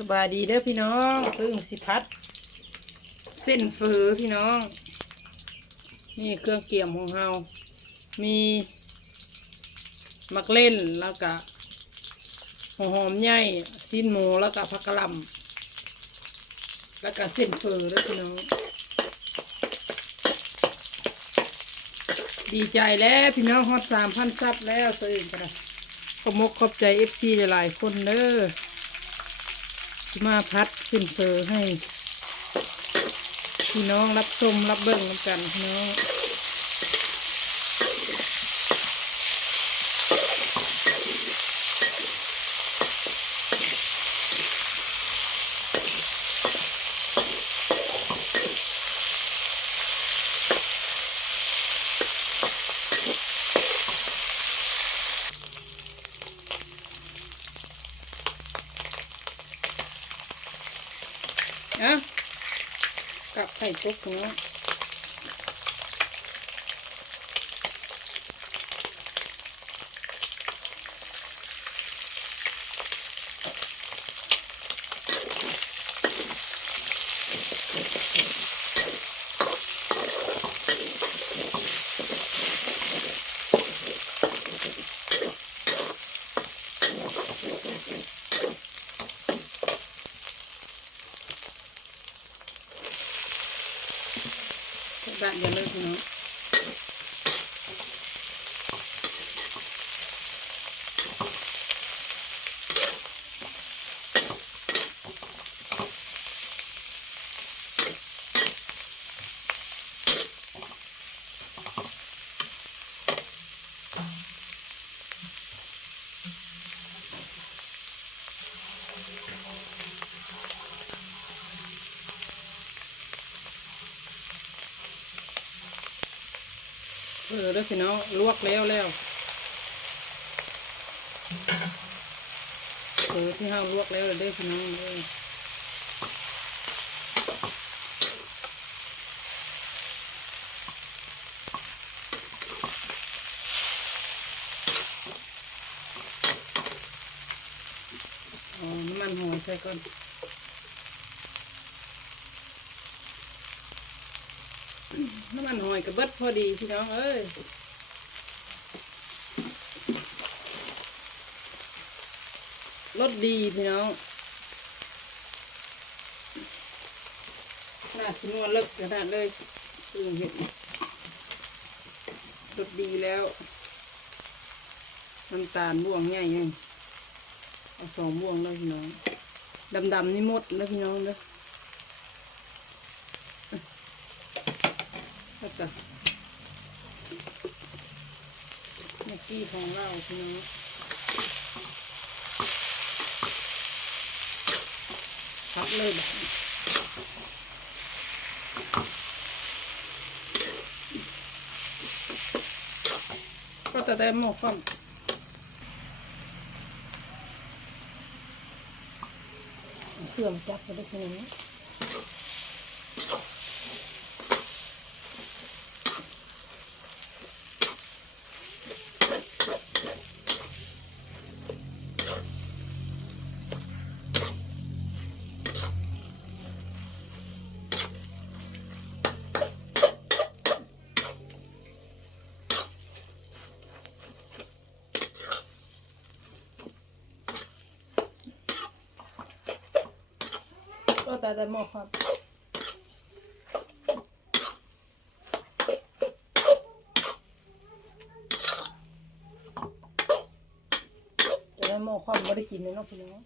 สบายดีเด้อพี่น้องซึ่งสิพัด เส้นเฟือพี่น้อง นี่เครื่องเกี่ยมของเรา มีมักเล่นแล้วก็หัวหอมใหญ่สิ้นหมูแล้วก็ผักกะหล่ำแล้วก็เส้นเฟือเด้อพี่น้อง ดีใจแล้วพี่น้องฮอตสามพันซับแล้วสะอื่นกันขอบมกขอบใจเอฟซีหลายๆคนเด้อ สิมาพัดสิ้นเฟอให้ พี่น้องรับชมรับเบิ่งกันพี่น้องอะ กลับไข่กุ๊กพี่ น้องบ้านอย่าเลิกพี่น้องเออเด้พี่น้องลวกแล้วแล้วเออที่ห้าลวกแล้วเด้อพี่น้องเด้ออ๋อน้ำมันหอยใส่ก่อน น้ำมันหอยกับเบิดพอดีพี่น้องเอ้ยรสดีพี่น้องน่าสินวลเลิกกระดาษเลยคือเห็ดรสดีแล้วน้ำตาลบ่วงใหญ่ยังเอาสองบ่วงเลยพี่น้องดำๆนี่หมดนะพี่น้องเด้อ แล้วก็เมื่อกี้ของเราพี่น้องพับเลยแบบนี้ก็จะได้หม้อข้าวเอาเสื่อมจับไปได้ขนาดนี้ ก็แต่แต่หม้อครับจะได้หม้อความไม่ได้กิน เลยเนาะพี่น้อง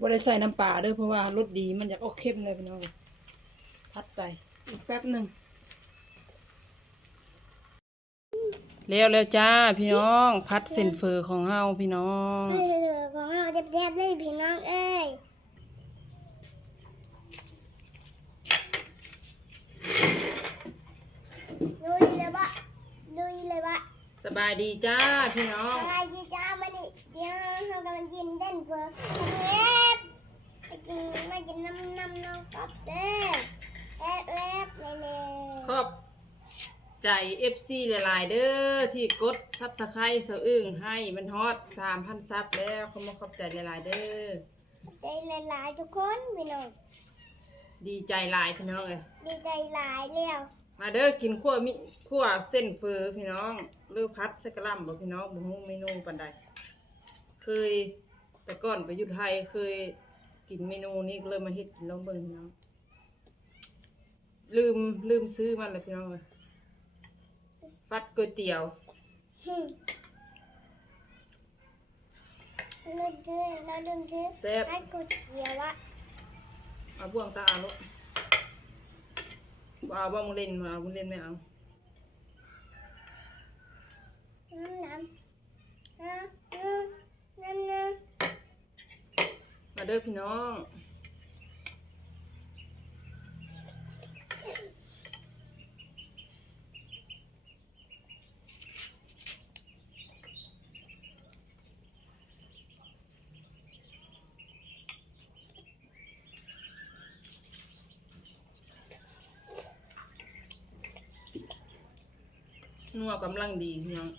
บ่ได้ใส่น้ำปลาด้วยเพราะว่ารสดีมันอยากออกเข้มเลยพี่น้องพัดไป อีกแป๊บหนึ่งเร็วแล้วจ้า พี่น้อง พัดเส้นเฟอของเฮาพี่น้องเออของเราเจ็บๆเลยพี่น้องเอ้ยลุยเลยบะลุยเลยบะสบายดีจ้า พี่น้องอะไรจีจ้ามาดิเดี๋ยวเรากำลังกินเต้นเพื่อเล็บไปกินมากินน้ำน้ำน้องก๊อฟเด้อ แอบแอบแน่แน่ขอบใจ FC หลายๆเด้อที่กดซับสไครต์เสะอึ้งให้มันฮอต3,000ซับแล้วขอมาขอบใจหลายๆเด้อใจหลายๆทุกคนพี่น้องดีใจหลายพี่น้องเอ้ยดีใจหลายแล้ว มาเด้อกินขั้วมิขั้วเส้นเฟอพี่น้องหรือพัดสกะหลำบ่พี่น้องบ่ฮู้เมนูปานใดเคยแต่ก่อนไปอยู่ไทยเคยกินเมนูนี้ก็เลยมาเฮ็ดกินลองเบิ่งพี่น้อง ลืมลืมซื้อมันเลยพี่น้องเอ้ยฟัดก๋วยเตี๋ยวหึเราดื้อเราลืมซื้อแซ่บให้กูเดียวอะเอาบ่วงตาเอาลูกบ่เอาบ่มึงเล่นบ่เอามึงเล่นไม่เอาน้ำน้ำน้ำน้ำน้ำน้มาเด้อพี่น้อง นัวกำลังดีพี่น้อง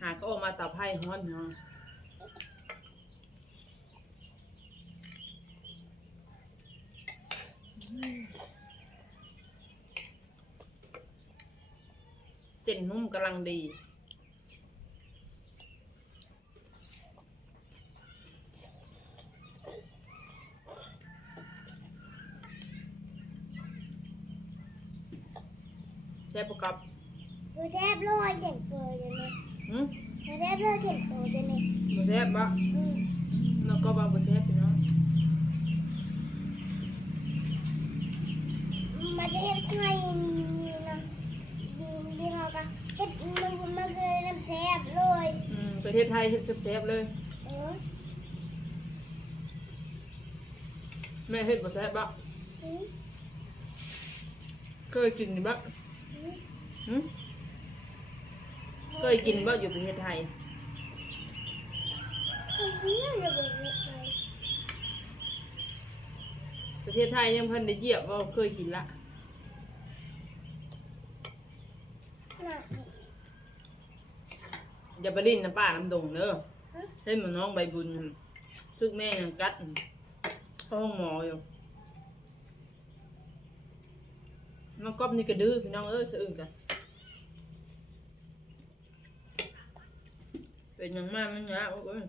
หาก็ออกมาตับไผ่ฮ้อนเนาะเส้นนุ่มกำลังดี ใช่ปะกับำดูแทบลอยเจ็บตัวเลยเนี่ยหืมดูแทบลอยเจ็บตัวเลยเนี่ยบ่แซ่บปะอืมแล้วก็บาบ่แซ่บพี่น้องมาเฮ็ดไข่นี่นะดีดีเขาก็เฮ็ดมันมันเลยน้ำแซ่บเลยอืมประเทศไทยเฮ็ดแซ่บๆเลย เออแม่เฮ็ดบ่แซ่บปะอืมเคยกินบ่อืมหืม เคยกินบ่อยู่ประเทศไทยเอาเรื่องเลยเฮ็ดไข่ประเทศไทยยังเพิ่นได้เหยียบบ่เคยกินละน่ะอย่าไปลิ้นน้ำป้าน้ำดงเด้อฮะเห็นมันน้องใบบุญนั่นทึกแม่ยังกัดเข้าห้องหมออยู่น้องก๊อบนี่ก็ดื้อพี่น้องเอ้ยสะอึกกัน เป็นหยังมากมันยากโอ้ย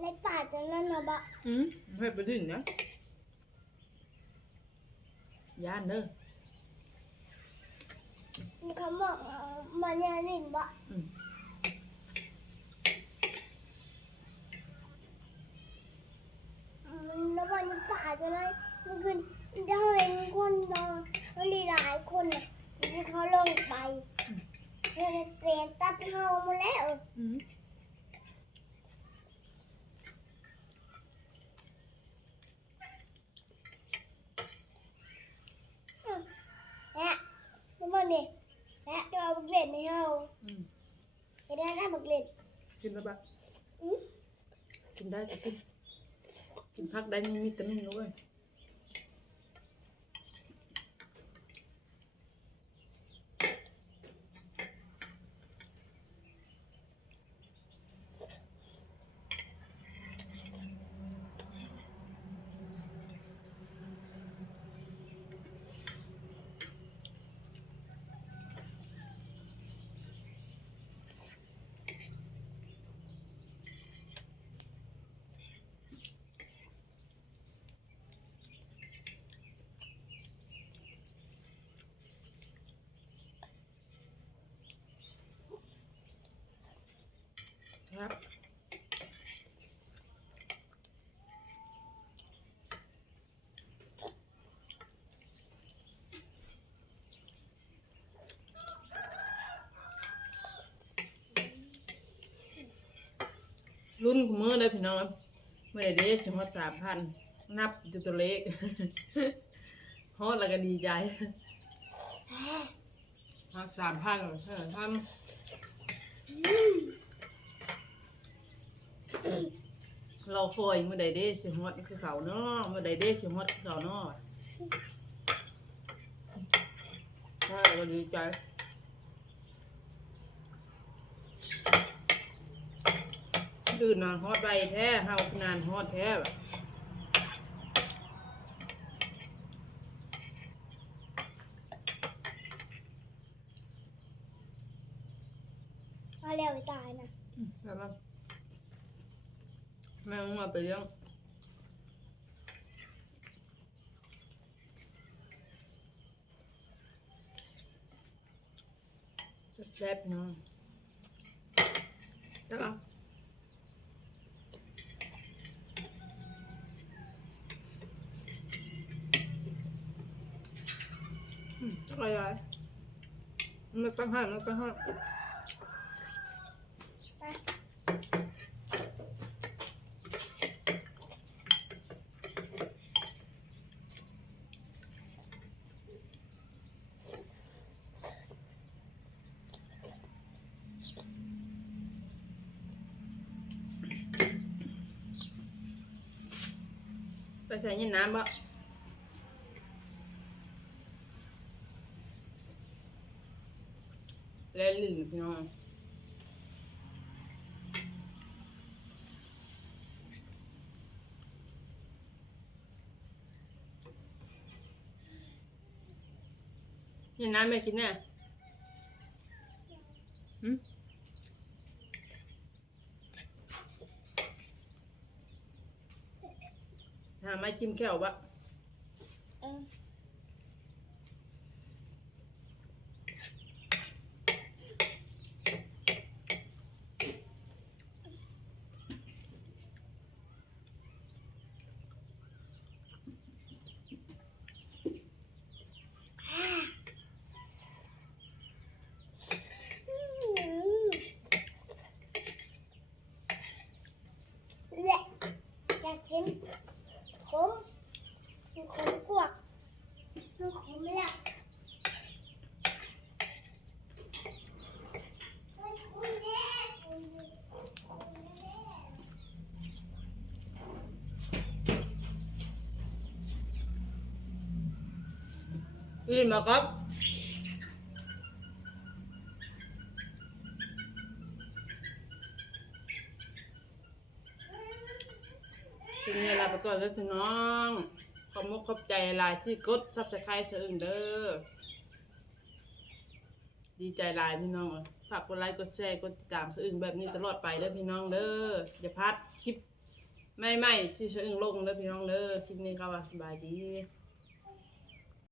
ในป่าจะนั่นนะบะอืมให้ไปดิ้นนะย่านเด้อเขาบอกเอามันเนี่ยนี่บะอืมมันแล้ววันนี้ป่าจะเลยมันคือจะเห็นคนนอนมันมีหลายคนน่ะ ที่เขาลงไปเพื่อจะเปลี่ยนตัดเฮามาแล้วอืมแอะแล้วมันนี่แอะจะเอาบักเล็ดในเฮาอืมไปได้ได้บักเล็ดกินแล้วปะอืมกินได้ก็กินกินพักได้มีวิตามินด้วย ครับ รุ่นของมือเลยพี่น้องเมื่อเดยวสิฮอดสามพันนับอยู่ตัวเล็กฮอดแล้วก็ดีใจทักสามพันเออทำ เราคอยเมื่อใดเด้สิฮอดคือเขาเนาะเมื่อใดเด้สิฮอดคือเขาเนาะใช่ก็ดีใจดื่นนานฮอดใบแท้เฮานานฮอดแท้แบบมาแล้วไปตายนะแบบว่าแม่ง มาไปเลี้ยงแซ่บๆเนาะแล้วก็อืมอร่อยๆไม่ต้องห้ามไม่ต้องห้าม ไปใส่ยินน้ำบ่แล้วลิ้นพี่น้องยินน้ำไม่กินแน่หืมหา ไม้จิ้มแก้วบ่เออและอยากกินขมมันขมกว่ามันขมแล้วมันขมแน่ขมแน่ขมแน่ อิ่มแล้วครับทีนี้ลาไปก่อนเลยพี่น้องขอบมุกขอบใจลายที่กดซับสไครต์เชิญเด้อ ดีใจลายพี่น้องฝากกดไลค์กดแชร์กดติดตามเสอื่นแบบนี้ตลอดไปเด้อพี่น้องเด้อ อย่าพลาดคลิปใหม่ๆที่เสอื่นลงเด้อพี่น้องเด้อ คลิปนี้ก็ว่าสบายดี